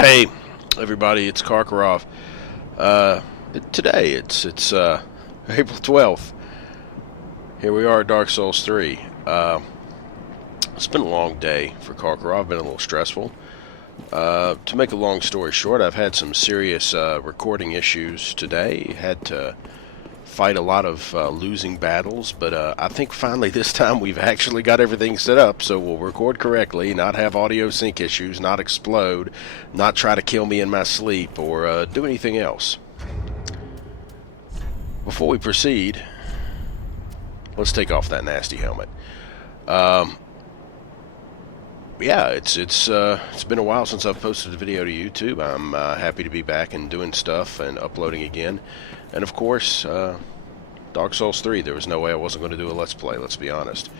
Hey, everybody! It's Karkarov. Today it's April 12th. Here we are at Dark Souls 3. It's been a long day for Karkarov. Been a little stressful. To make a long story short, I've had some serious recording issues today. Had to fight a lot of losing battles, but I think finally this time we've actually got everything set up so we'll record correctly, not have audio sync issues, not explode, not try to kill me in my sleep, or do anything else. Before we proceed, let's take off that nasty helmet. Yeah, it's been a while since I've posted a video to YouTube. I'm happy to be back and doing stuff and uploading again. And of course, Dark Souls 3, there was no way I wasn't going to do a Let's Play, let's be honest.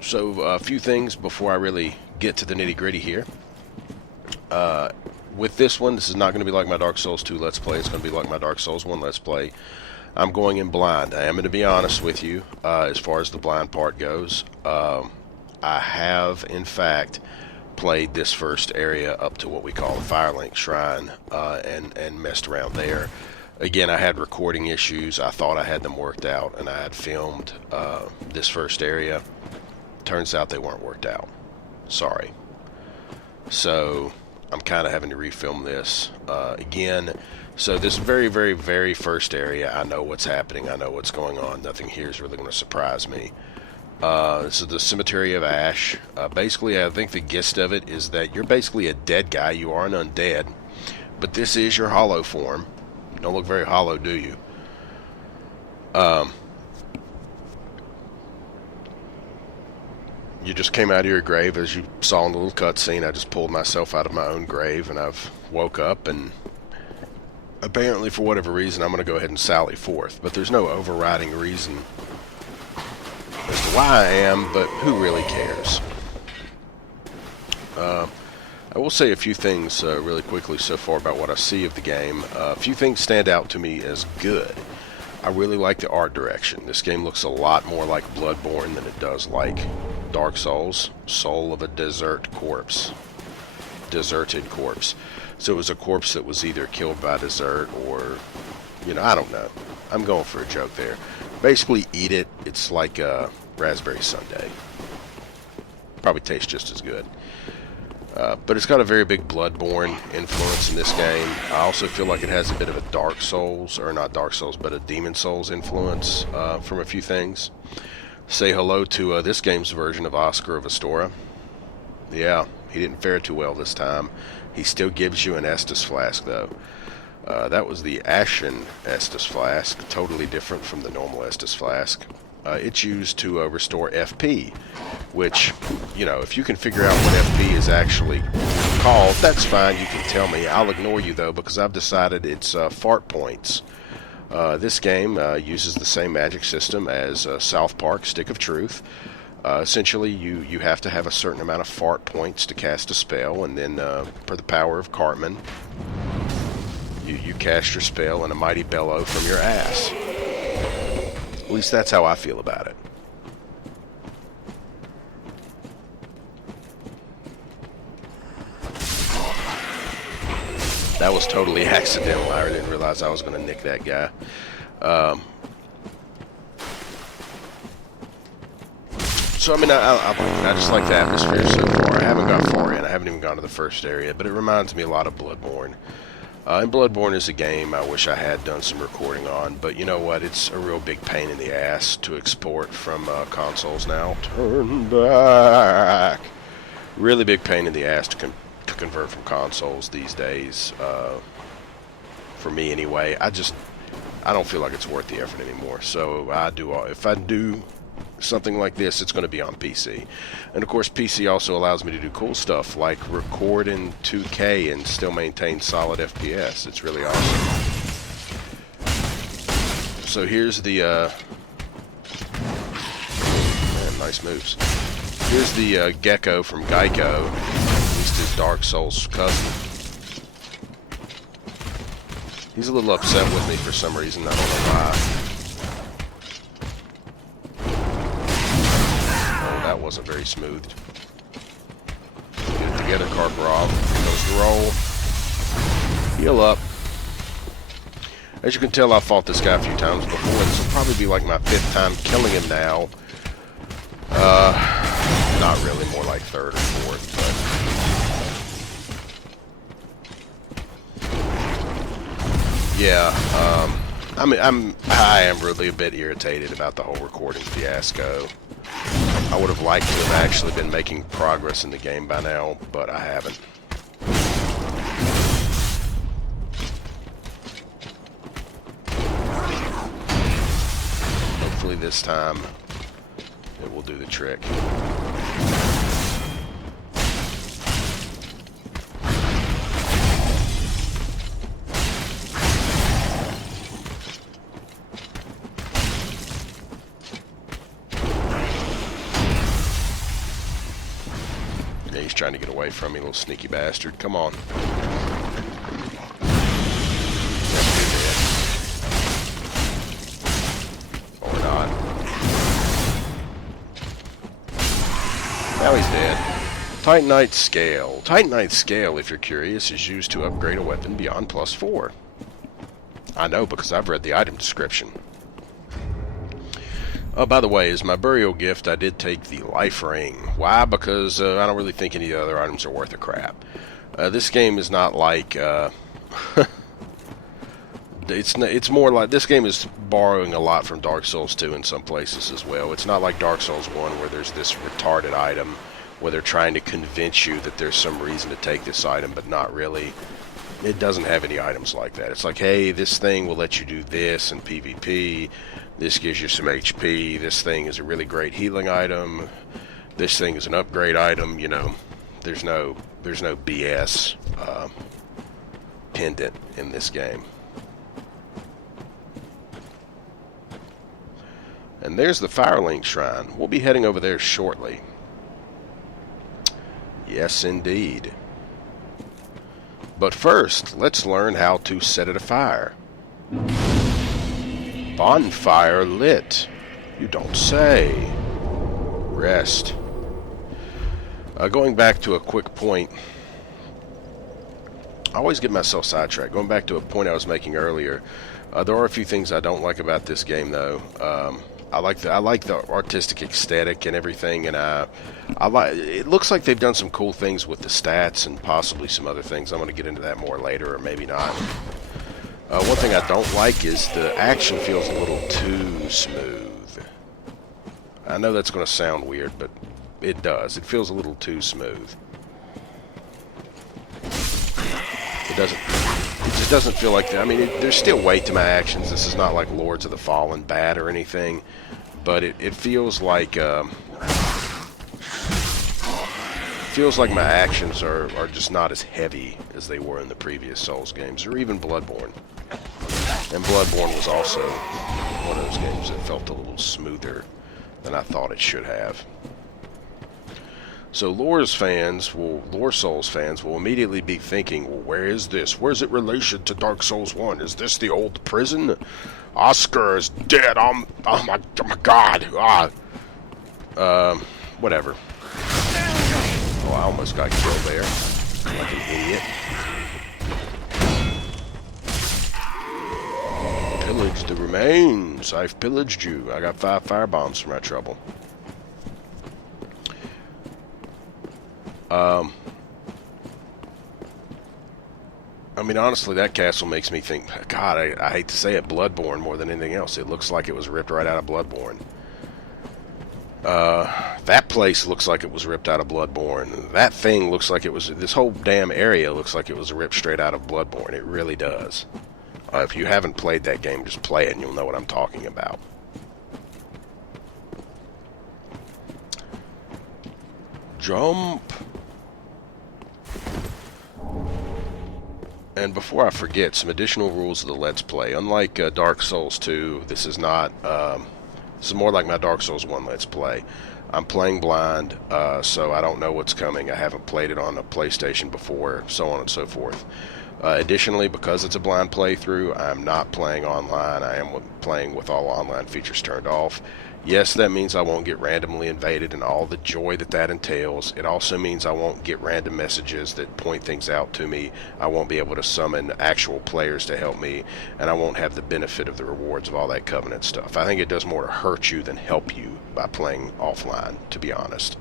So, a few things before I really get to the nitty-gritty here. With this one, this is not going to be like my Dark Souls 2 Let's Play, it's going to be like my Dark Souls 1 Let's Play. I'm going in blind. I am going to be honest with you, as far as the blind part goes. I have, in fact, played this first area up to what we call the Firelink Shrine, and messed around there. Again, I had recording issues. I thought I had them worked out, and I had filmed this first area. Turns out they weren't worked out. Sorry. So, I'm kind of having to refilm this again. So this very, very, very first area, I know what's happening. I know what's going on. Nothing here is really going to surprise me. This is the Cemetary of Ash. Basically, I think the gist of it is that you're basically a dead guy. You are an undead. But this is your hollow form. You don't look very hollow, do you? You just came out of your grave, as you saw in the little cutscene. I just pulled myself out of my own grave, and I've woke up, and apparently, for whatever reason, I'm going to go ahead and sally forth. But there's no overriding reason as to why I am, but who really cares? I will say a few things really quickly so far about what I see of the game. A few things stand out to me as good. I really like the art direction. This game looks a lot more like Bloodborne than it does like Dark Souls. Soul of a deserted corpse. So it was a corpse that was either killed by desert or, you know, I don't know. I'm going for a joke there. Basically, eat it. It's like a raspberry sundae. Probably tastes just as good. But it's got a very big Bloodborne influence in this game. I also feel like it has a bit of a Dark Souls, or not Dark Souls, but a Demon Souls influence from a few things. Say hello to this game's version of Oscar of Astora. Yeah, he didn't fare too well this time. He still gives you an Estus flask, though. That was the Ashen Estus flask, totally different from the normal Estus flask. It's used to restore FP, which, you know, if you can figure out what FP is actually called, that's fine, you can tell me. I'll ignore you, though, because I've decided it's fart points. This game uses the same magic system as South Park Stick of Truth. Essentially, you have to have a certain amount of fart points to cast a spell, and then, for the power of Cartman, you cast your spell in a mighty bellow from your ass. At least that's how I feel about it. That was totally accidental. I didn't realize I was going to nick that guy. So, I mean, I just like the atmosphere so far. I haven't got far in. I haven't even gone to the first area, but it reminds me a lot of Bloodborne. And Bloodborne is a game I wish I had done some recording on, but you know what? It's a real big pain in the ass to export from consoles now. Turn back! Really big pain in the ass to convert from consoles these days. For me, anyway. I don't feel like it's worth the effort anymore. So if I do something like this, it's going to be on PC. And of course, PC also allows me to do cool stuff like record in 2K and still maintain solid FPS. It's really awesome. So here's the man, nice moves. Here's the gecko from Geico, at least his Dark Souls cousin. He's a little upset with me for some reason, I don't know why. That wasn't very smooth. Get it together, Karkarov. Here goes roll. Heal up. As you can tell, I've fought this guy a few times before. This will probably be like my 5th time killing him now. Not really, more like 3rd or 4th, but yeah, I am really a bit irritated about the whole recording fiasco. I would have liked to have actually been making progress in the game by now, but I haven't. Hopefully this time it will do the trick. Yeah, he's trying to get away from me, little sneaky bastard. Come on. Now he's dead. Titanite Scale. Titanite Scale, if you're curious, is used to upgrade a weapon beyond +4. I know because I've read the item description. Oh, by the way, as my burial gift, I did take the life ring. Why? Because I don't really think any of the other items are worth a crap. This game is not like... It's more like... This game is borrowing a lot from Dark Souls 2 in some places as well. It's not like Dark Souls 1 where there's this retarded item where they're trying to convince you that there's some reason to take this item, but not really. It doesn't have any items like that. It's like, hey, this thing will let you do this in PvP. This gives you some HP. This thing is a really great healing item. This thing is an upgrade item. You know, there's no BS pendant in this game. And there's the Firelink Shrine. We'll be heading over there shortly. Yes, indeed. But first, let's learn how to set it afire. Bonfire lit. You don't say. Rest. Going back to a quick point. I always get myself sidetracked. Going back to a point I was making earlier. There are a few things I don't like about this game, though. I like the artistic aesthetic and everything, and it looks like they've done some cool things with the stats and possibly some other things. I'm going to get into that more later, or maybe not. One thing I don't like is the action feels a little too smooth. I know that's going to sound weird, but it does. It feels a little too smooth. It just doesn't feel like that. I mean, there's still weight to my actions. This is not like Lords of the Fallen bad or anything, but it feels like my actions are just not as heavy as they were in the previous Souls games, or even Bloodborne. And Bloodborne was also one of those games that felt a little smoother than I thought it should have. So Lore Souls fans will immediately be thinking, well, where is this? Where's it relation to Dark Souls 1? Is this the old prison? Oscar is dead. Oh my god. Whatever. Oh, I almost got killed there. Like an idiot. Pillage the remains. I've pillaged you. I got 5 firebombs for my trouble. I mean, honestly, that castle makes me think, God, I hate to say it, Bloodborne more than anything else. It looks like it was ripped right out of Bloodborne. That place looks like it was ripped out of Bloodborne. That thing looks like it was, this whole damn area looks like it was ripped straight out of Bloodborne. It really does. If you haven't played that game, just play it and you'll know what I'm talking about. Jump! And before I forget, some additional rules of the Let's Play. Unlike Dark Souls 2, this is not, this is more like my Dark Souls 1 Let's Play. I'm playing blind, so I don't know what's coming. I haven't played it on a PlayStation before, so on and so forth. Additionally, because it's a blind playthrough, I'm not playing online. I am playing with all online features turned off. Yes, that means I won't get randomly invaded and all the joy that that entails. It also means I won't get random messages that point things out to me. I won't be able to summon actual players to help me, and I won't have the benefit of the rewards of all that Covenant stuff. I think it does more to hurt you than help you by playing offline, to be honest.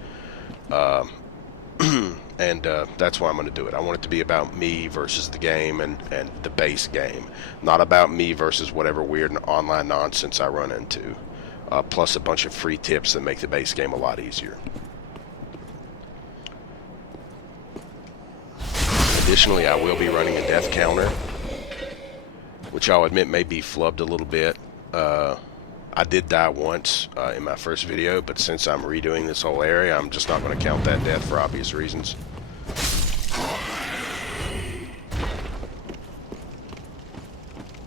And that's why I'm going to do it. I want it to be about me versus the game and the base game, not about me versus whatever weird and online nonsense I run into. Plus a bunch of free tips that make the base game a lot easier. Additionally, I will be running a death counter, which I'll admit may be flubbed a little bit. I did die once in my first video, but since I'm redoing this whole area, I'm just not going to count that death for obvious reasons.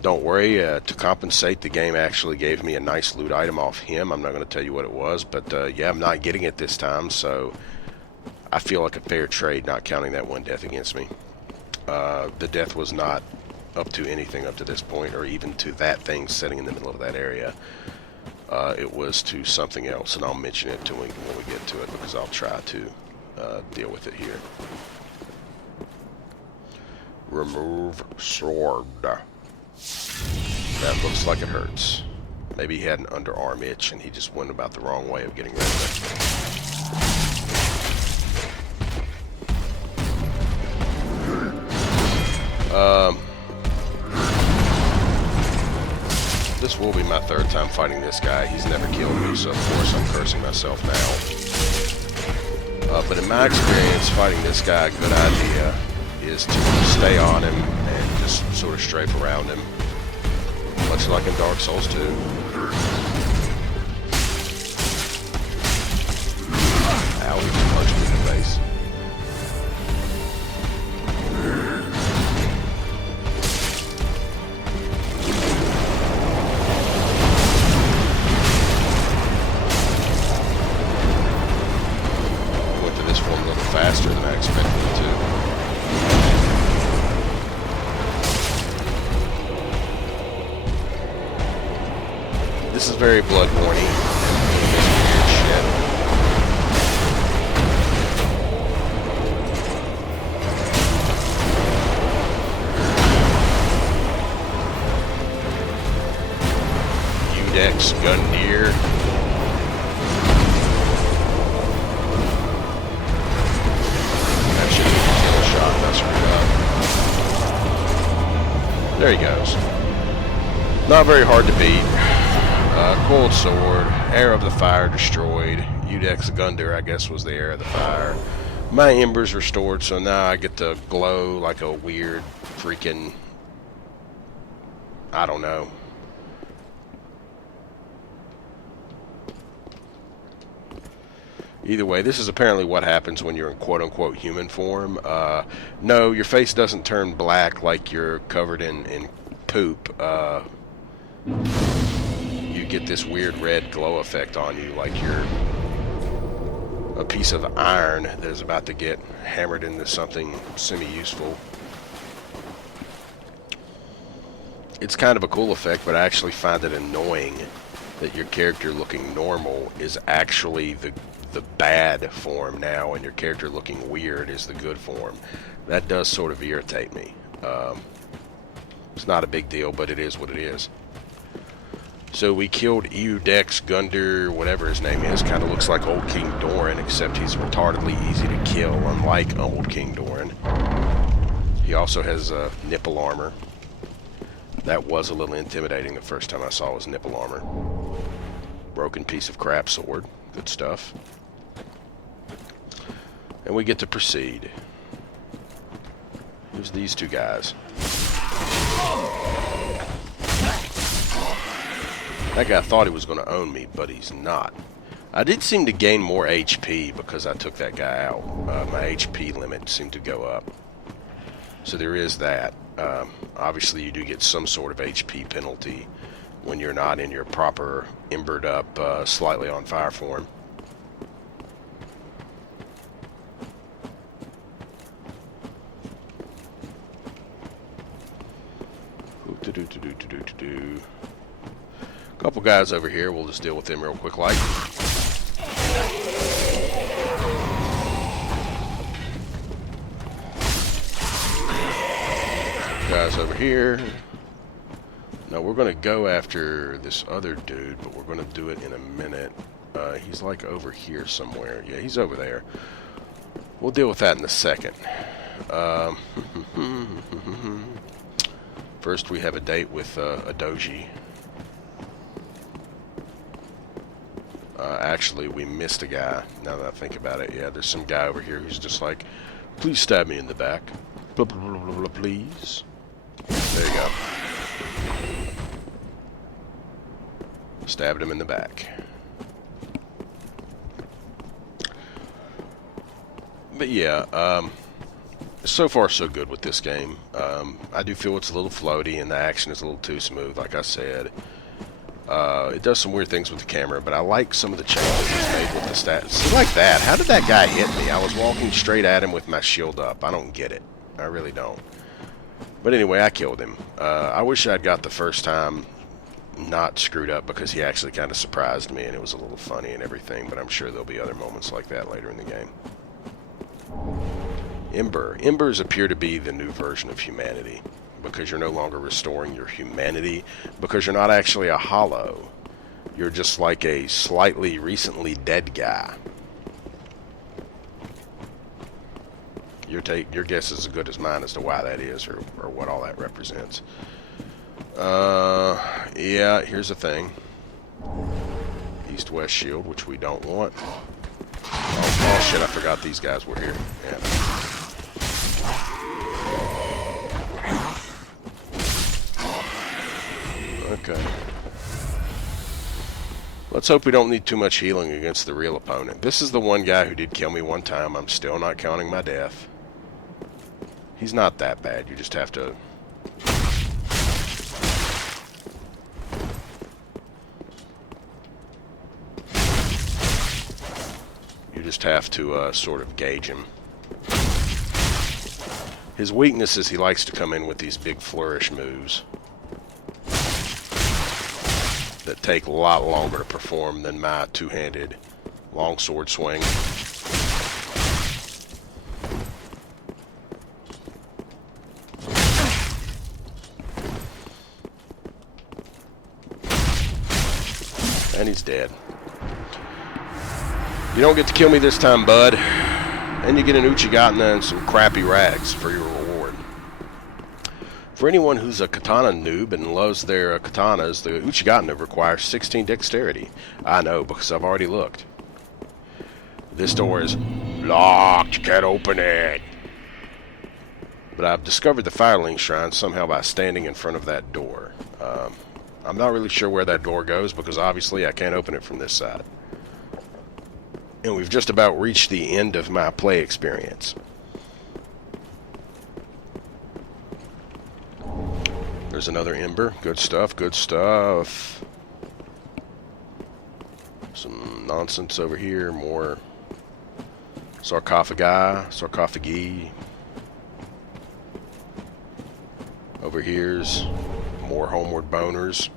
Don't worry, to compensate, the game actually gave me a nice loot item off him. I'm not going to tell you what it was, but yeah, I'm not getting it this time, so I feel like a fair trade not counting that one death against me. The death was not up to anything up to this point, or even to that thing sitting in the middle of that area. It was to something else, and I'll mention it when we get to it, because I'll try to deal with it here. Remove sword. That looks like it hurts. Maybe he had an underarm itch and he just went about the wrong way of getting rid of it. This will be my third time fighting this guy. He's never killed me, so of course I'm cursing myself now. But in my experience, fighting this guy, a good idea is to stay on him and just sort of strafe around him, much like in Dark Souls 2. Ow, he just punched me in the face. I went to this one a little faster than I expected to. This is very bloodborne-y. Udex Gundyr. That should be a kill shot. That's screwed up. There he goes. Not very hard to beat. Coiled sword, Air of the Fire destroyed. Udex Gundyr, I guess, was the Air of the Fire. My embers restored, so now I get to glow like a weird freaking, I don't know. Either way, this is apparently what happens when you're in quote-unquote human form. No, your face doesn't turn black like you're covered in poop. You get this weird red glow effect on you, like you're a piece of iron that is about to get hammered into something semi-useful. It's kind of a cool effect, but I actually find it annoying that your character looking normal is actually the bad form now, and your character looking weird is the good form. That does sort of irritate me. It's not a big deal, but it is what it is. So we killed Udex Gundyr, whatever his name is. Kind of looks like Old King Doran, except he's retardedly easy to kill, unlike Old King Doran. He also has nipple armor. That was a little intimidating the first time I saw his nipple armor. Broken piece of crap sword. Good stuff. And we get to proceed. Who's these two guys? That guy thought he was going to own me, but he's not. I did seem to gain more HP because I took that guy out. My HP limit seemed to go up. So there is that. Obviously, you do get some sort of HP penalty when you're not in your proper embered up, slightly on fire form. Couple guys over here. We'll just deal with them real quick like. Guys over here. Now we're going to go after this other dude, but we're going to do it in a minute. He's like over here somewhere. Yeah, he's over there. We'll deal with that in a second. First, we have a date with a doji. Actually, we missed a guy, now that I think about it. Yeah, there's some guy over here who's just like, please stab me in the back. Blah, blah, blah, blah, blah, please. There you go. Stabbed him in the back. But yeah, so far so good with this game. I do feel it's a little floaty and the action is a little too smooth, like I said. It does some weird things with the camera, but I like some of the changes it's made with the stats. See, like that. How did that guy hit me? I was walking straight at him with my shield up. I don't get it. I really don't. But anyway, I killed him. I wish I'd got the first time not screwed up because he actually kind of surprised me and it was a little funny and everything, but I'm sure there'll be other moments like that later in the game. Ember. Embers appear to be the new version of humanity because you're no longer restoring your humanity because you're not actually a hollow. You're just like a slightly recently dead guy. Your guess is as good as mine as to why that is or what all that represents. Yeah, here's the thing. East-west shield, which we don't want. Oh shit, I forgot these guys were here. Yeah. Okay. Let's hope we don't need too much healing against the real opponent. This is the one guy who did kill me one time. I'm still not counting my death. He's not that bad. You just have to... sort of gauge him. His weakness is he likes to come in with these big flourish moves that take a lot longer to perform than my two-handed longsword swing. And he's dead. You don't get to kill me this time, bud. And you get an Uchigatana and some crappy rags for your reward. For anyone who's a katana noob and loves their katanas, the Uchigatana requires 16 dexterity. I know, because I've already looked. This door is locked. You can't open it. But I've discovered the Firelink Shrine somehow by standing in front of that door. I'm not really sure where that door goes, because obviously I can't open it from this side. And we've just about reached the end of my play experience. There's another ember. Good stuff, good stuff. Some nonsense over here. More sarcophagi. Over here's more homeward boners.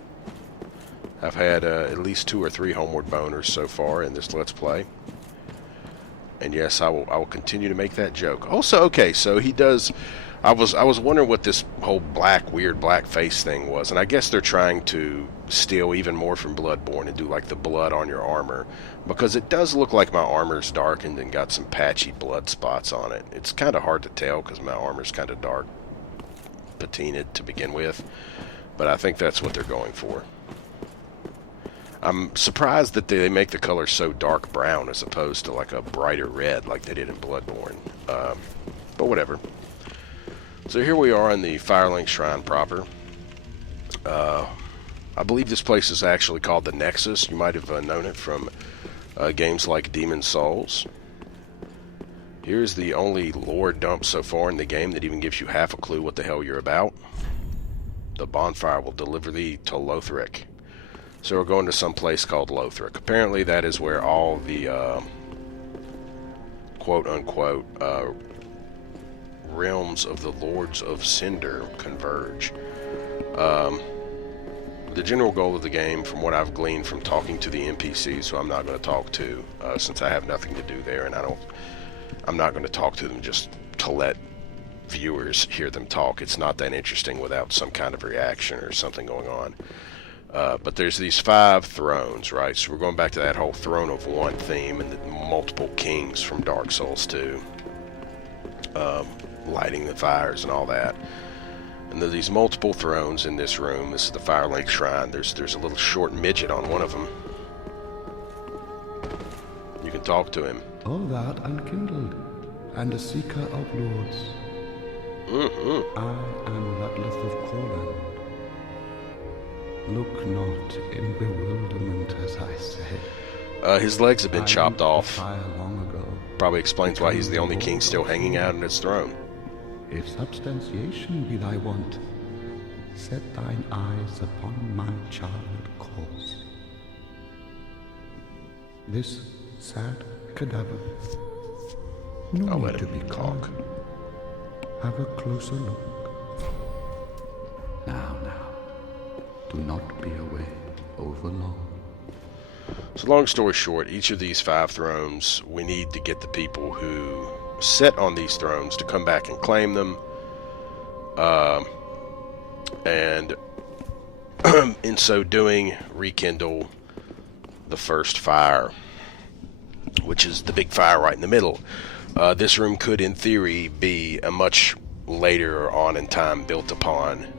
I've had at least 2 or 3 homeward boners so far in this Let's Play. And yes, I will continue to make that joke. Also, okay, so he does... I was wondering what this whole weird black face thing was, and I guess they're trying to steal even more from Bloodborne and do like the blood on your armor, because it does look like my armor's darkened and got some patchy blood spots on it. It's kind of hard to tell because my armor's kind of dark, patinaed to begin with, but I think that's what they're going for. I'm surprised that they make the color so dark brown as opposed to like a brighter red like they did in Bloodborne, but whatever. So here we are in the Firelink Shrine proper. I believe this place is actually called the Nexus. You might have known it from games like Demon's Souls. Here's the only lore dump so far in the game that even gives you half a clue what the hell you're about. The bonfire will deliver thee to Lothric. So we're going to some place called Lothric. Apparently that is where all the quote-unquote realms of the Lords of Cinder converge. the general goal of the game, from what I've gleaned from talking to the NPCs, who I'm not going to talk to, since I have nothing to do there, and I'm not going to talk to them just to let viewers hear them talk. It's not that interesting without some kind of reaction or something going on. But there's these 5 thrones, right? So we're going back to that whole Throne of One theme and the multiple kings from Dark Souls 2. Lighting the fires and all that. And there are these multiple thrones in this room. This is the Firelink Shrine. There's a little short midget on one of them. You can talk to him. All that unkindled, and a seeker of lords. I am Ludleth of Corland. Look not in bewilderment as I say. His legs have been chopped off. Fire long ago. Probably explains why he's the only king still hanging out in his throne. If substantiation be thy want, set thine eyes upon my child cause. This sad cadaver, no need to be Kark. Have a closer look. Now, do not be away over long. So long story short, each of these 5 thrones, we need to get the people who sit on these thrones to come back and claim them, and in so doing rekindle the first fire, which is the big fire right in the middle. This room could in theory be a much later on in time built upon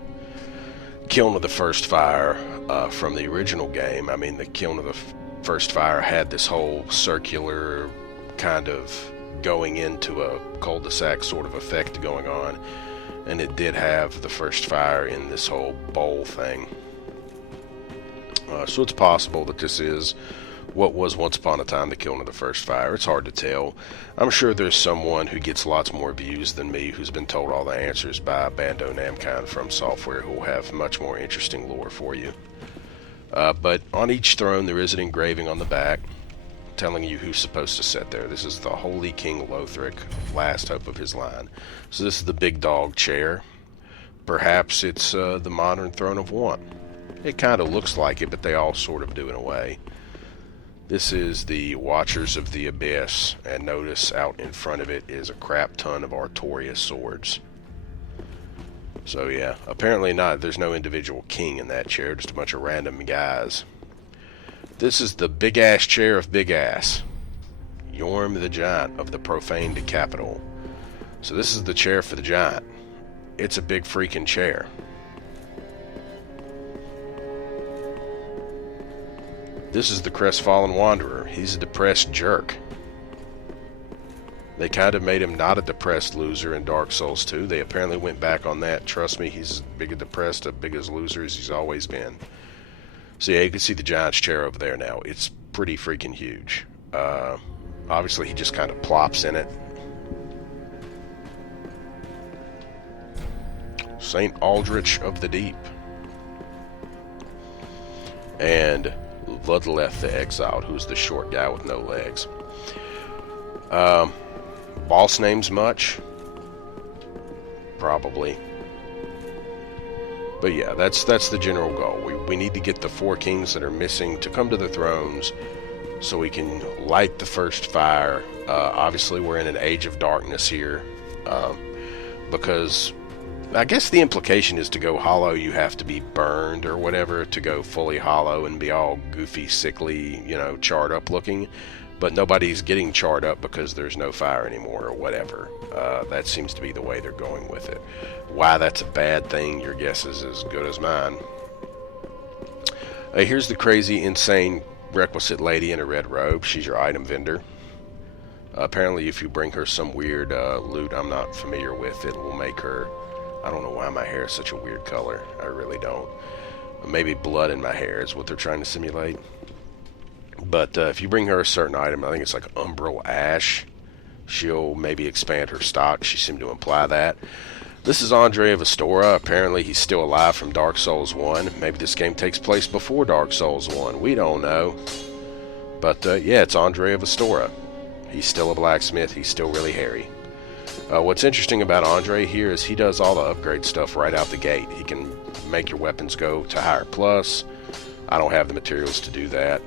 kiln of the first fire from the original game. I mean, the kiln of the first fire had this whole circular kind of going into a cul-de-sac sort of effect going on, and it did have the first fire in this whole bowl thing. So it's possible that this is what was once upon a time the kiln of the first fire. It's hard to tell. I'm sure there's someone who gets lots more views than me who's been told all the answers by Bando Namco from Software, who will have much more interesting lore for you. But on each throne there is an engraving on the back telling you who's supposed to sit there. This is the Holy King Lothric, last hope of his line. So this is the big dog chair. Perhaps it's the modern Throne of One. It kind of looks like it, but they all sort of do in a way. This is the Watchers of the Abyss, and notice out in front of it is a crap ton of Artorias swords. So yeah, apparently not. There's no individual king in that chair, just a bunch of random guys. This is the big ass chair of big ass. Yorm the Giant of the profaned capital. So this is the chair for the giant. It's a big freaking chair. This is the crestfallen wanderer. He's a depressed jerk. They kind of made him not a depressed loser in Dark Souls 2. They apparently went back on that. Trust me, he's as big a depressed, as big as loser as he's always been. So yeah, you can see the giant's chair over there now. It's pretty freaking huge. Obviously, he just kind of plops in it. Saint Aldrich of the Deep. And Ludleth the Exiled, who's the short guy with no legs. Boss names much? Probably. But yeah, that's the general goal. We need to get the 4 kings that are missing to come to the thrones so we can light the first fire. Obviously, we're in an age of darkness here, because I guess the implication is to go hollow, you have to be burned or whatever to go fully hollow and be all goofy, sickly, you know, charred up looking. But nobody's getting charred up because there's no fire anymore or whatever. That seems to be the way they're going with it. Why that's a bad thing, your guess is as good as mine. Here's the crazy, insane, requisite lady in a red robe. She's your item vendor. Apparently, if you bring her some weird loot I'm not familiar with, it will make her... I don't know why my hair is such a weird color. I really don't. Maybe blood in my hair is what they're trying to simulate. But if you bring her a certain item, I think it's like Umbral Ash, she'll maybe expand her stock. She seemed to imply that. This is Andre of Astora. Apparently he's still alive from Dark Souls 1. Maybe this game takes place before Dark Souls 1. We don't know. But yeah, it's Andre of Astora. He's still a blacksmith. He's still really hairy. What's interesting about Andre here is he does all the upgrade stuff right out the gate. He can make your weapons go to higher plus. I don't have the materials to do that.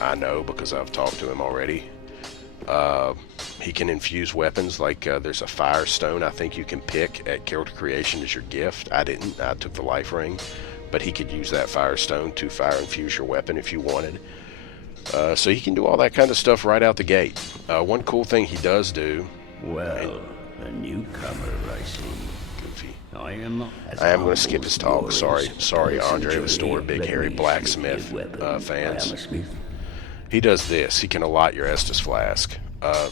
I know because I've talked to him already. He can infuse weapons, like there's a fire stone I think you can pick at character creation as your gift. I didn't. I took the life ring. But he could use that fire stone to fire infuse your weapon if you wanted. So he can do all that kind of stuff right out the gate. One cool thing he does do... Well, a newcomer, I see. Goofy. I am going to skip his talk. Sorry, Andre the Store, big hairy blacksmith fans. He does this. He can allot your Estus Flask.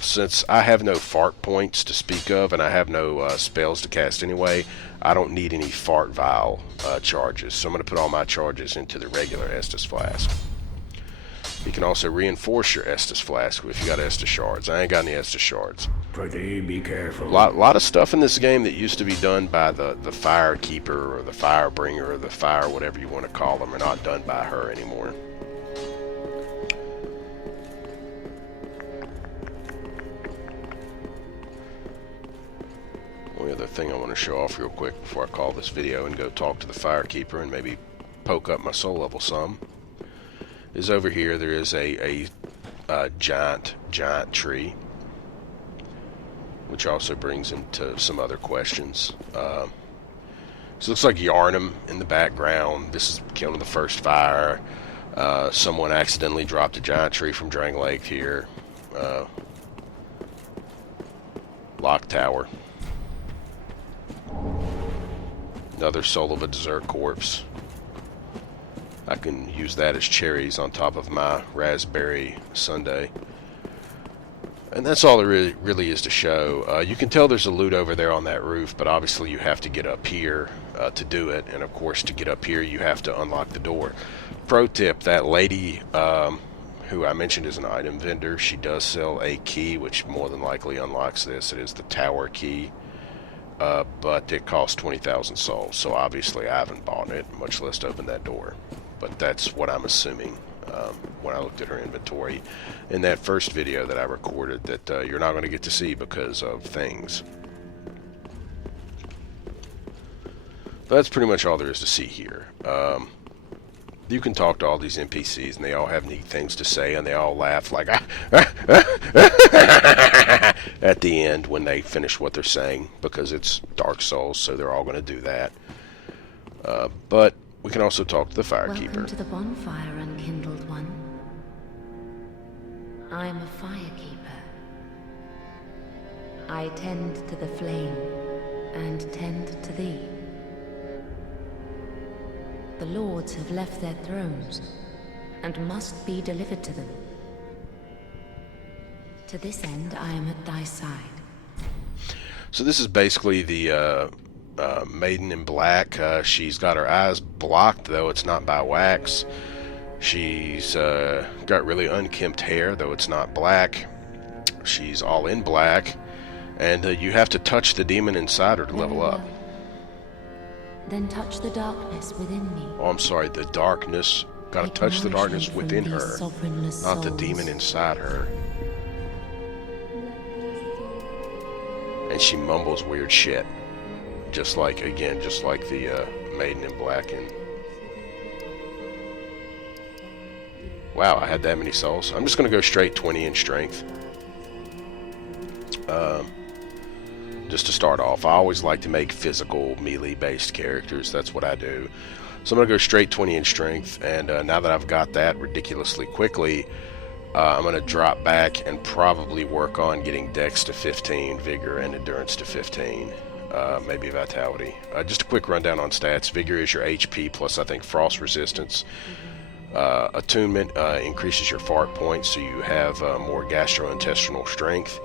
Since I have no fart points to speak of, and I have no spells to cast anyway, I don't need any fart vial charges. So I'm going to put all my charges into the regular Estus Flask. You can also reinforce your Estus Flask if you got Estus Shards. I ain't got any Estus Shards. Pretty be careful. Lot of stuff in this game that used to be done by the Fire Keeper or the Fire Bringer or the Fire, whatever you want to call them, are not done by her anymore. Only other thing I want to show off real quick before I call this video and go talk to the Fire Keeper and maybe poke up my soul level some is over here. There is a giant tree, which also brings into some other questions. So it looks like Yarnum in the background. This is killing the first fire. Someone accidentally dropped a giant tree from Drang Lake here. Lock Tower. Another soul of a desert corpse. I can use that as cherries on top of my raspberry sundae. And that's all there really is to show. You can tell there's a loot over there on that roof, but obviously you have to get up here to do it. And of course, to get up here, you have to unlock the door. Pro tip, that lady who I mentioned is an item vendor, she does sell a key, which more than likely unlocks this. It is the tower key. But it costs 20,000 souls, so obviously I haven't bought it, much less opened that door. But that's what I'm assuming when I looked at her inventory in that first video that I recorded that you're not going to get to see because of things. But that's pretty much all there is to see here. You can talk to all these NPCs and they all have neat things to say and they all laugh like at the end when they finish what they're saying because it's Dark Souls, so they're all going to do that. But we can also talk to the Firekeeper. Welcome to the bonfire, unkindled one. I am a firekeeper. I tend to the flame and tend to thee. The lords have left their thrones and must be delivered to them. To this end, I am at thy side. So this is basically the Maiden in Black. She's got her eyes blocked, though it's not by wax. She's got really unkempt hair, though it's not black. She's all in black. And you have to touch the demon inside her to level up. Then touch the darkness within me. Oh, I'm sorry, the darkness. Gotta touch the darkness within her, not the demon inside her. And she mumbles weird shit. Just like the Maiden in Black. And wow, I had that many souls. I'm just gonna go straight 20 in strength. Just to start off, I always like to make physical, melee-based characters. That's what I do. So I'm going to go straight 20 in strength, and now that I've got that ridiculously quickly, I'm going to drop back and probably work on getting Dex to 15, Vigor and Endurance to 15, maybe Vitality. Just a quick rundown on stats. Vigor is your HP plus, I think, Frost Resistance. Attunement increases your fart points, so you have more gastrointestinal strength.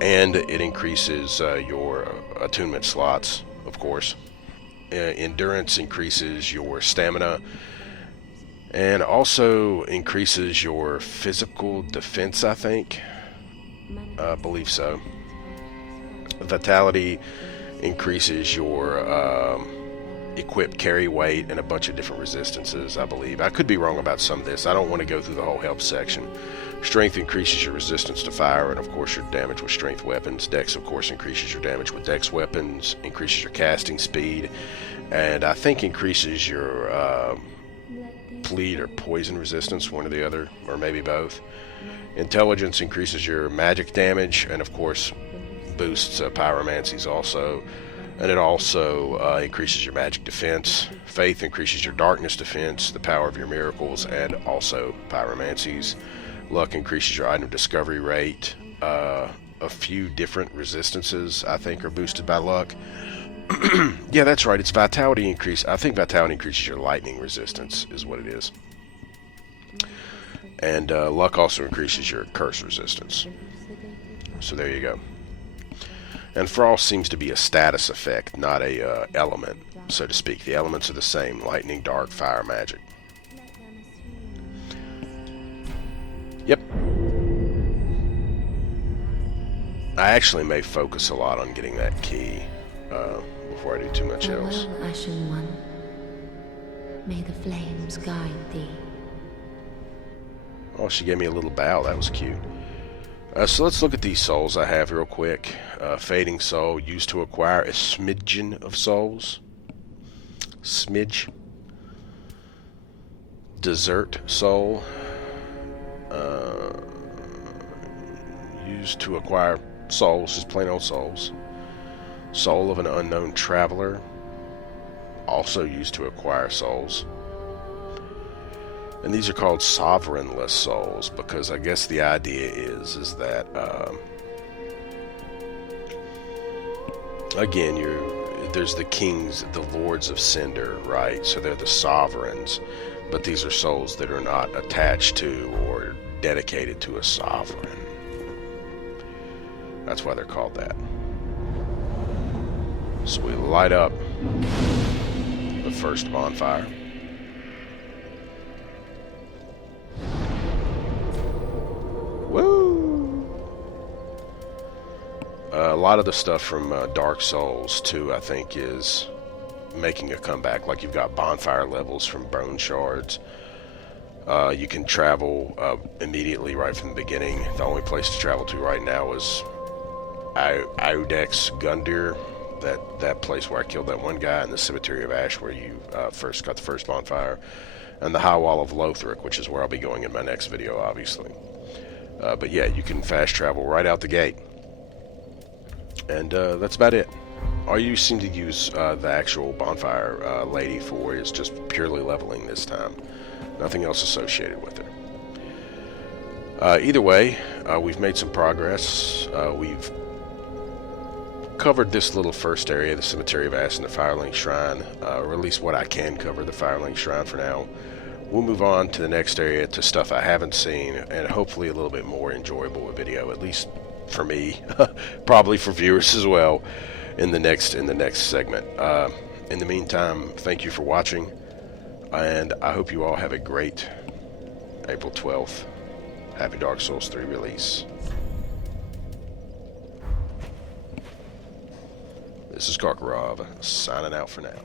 And it increases your attunement slots, of course. Endurance increases your stamina. And also increases your physical defense, I think. I believe so. Vitality increases your equip carry weight and a bunch of different resistances, I believe. I could be wrong about some of this. I don't want to go through the whole help section. Strength increases your resistance to fire and of course your damage with strength weapons. Dex of course increases your damage with dex weapons, increases your casting speed, and I think increases your bleed or poison resistance, one or the other, or maybe both. Intelligence increases your magic damage and of course boosts pyromancies also. And it also increases your magic defense. Faith increases your darkness defense, the power of your miracles, and also pyromancies. Luck increases your item discovery rate. A few different resistances, I think, are boosted by luck. Yeah, that's right. It's vitality increase. I think vitality increases your lightning resistance, is what it is. And luck also increases your curse resistance. So there you go. And frost seems to be a status effect, not a element, so to speak. The elements are the same: lightning, dark, fire, magic. Yep. I actually may focus a lot on getting that key before I do too much else. Farewell, Ashen One. May the flames guide thee. Oh, she gave me a little bow. That was cute. So let's look at these souls I have real quick. Fading soul, used to acquire a smidgen of souls. Smidge. Desert soul. Used to acquire souls, just plain old souls. Soul of an unknown traveler. Also used to acquire souls. And these are called sovereignless souls because I guess the idea is that again, there's the kings, the lords of Cinder, right? So they're the sovereigns, but these are souls that are not attached to or dedicated to a sovereign. That's why they're called that. So we light up the first bonfire. Woo! A lot of the stuff from Dark Souls 2, I think, is making a comeback. Like you've got bonfire levels from Bone Shards. You can travel immediately right from the beginning. The only place to travel to right now is Iudex Gundyr, that place where I killed that one guy, and the Cemetary of Ash where you first got the first bonfire, and the High Wall of Lothric, which is where I'll be going in my next video, obviously. But yeah, you can fast travel right out the gate. And that's about it. All you seem to use the actual bonfire lady for is just purely leveling this time. Nothing else associated with her. Either way, we've made some progress. We've covered this little first area, the Cemetery of Ash and the Firelink Shrine, or at least what I can cover, the Firelink Shrine for now. We'll move on to the next area, to stuff I haven't seen, and hopefully a little bit more enjoyable a video, at least for me, probably for viewers as well, in the next segment. In the meantime, thank you for watching, and I hope you all have a great April 12th. Happy Dark Souls 3 release. This is Karkarov, signing out for now.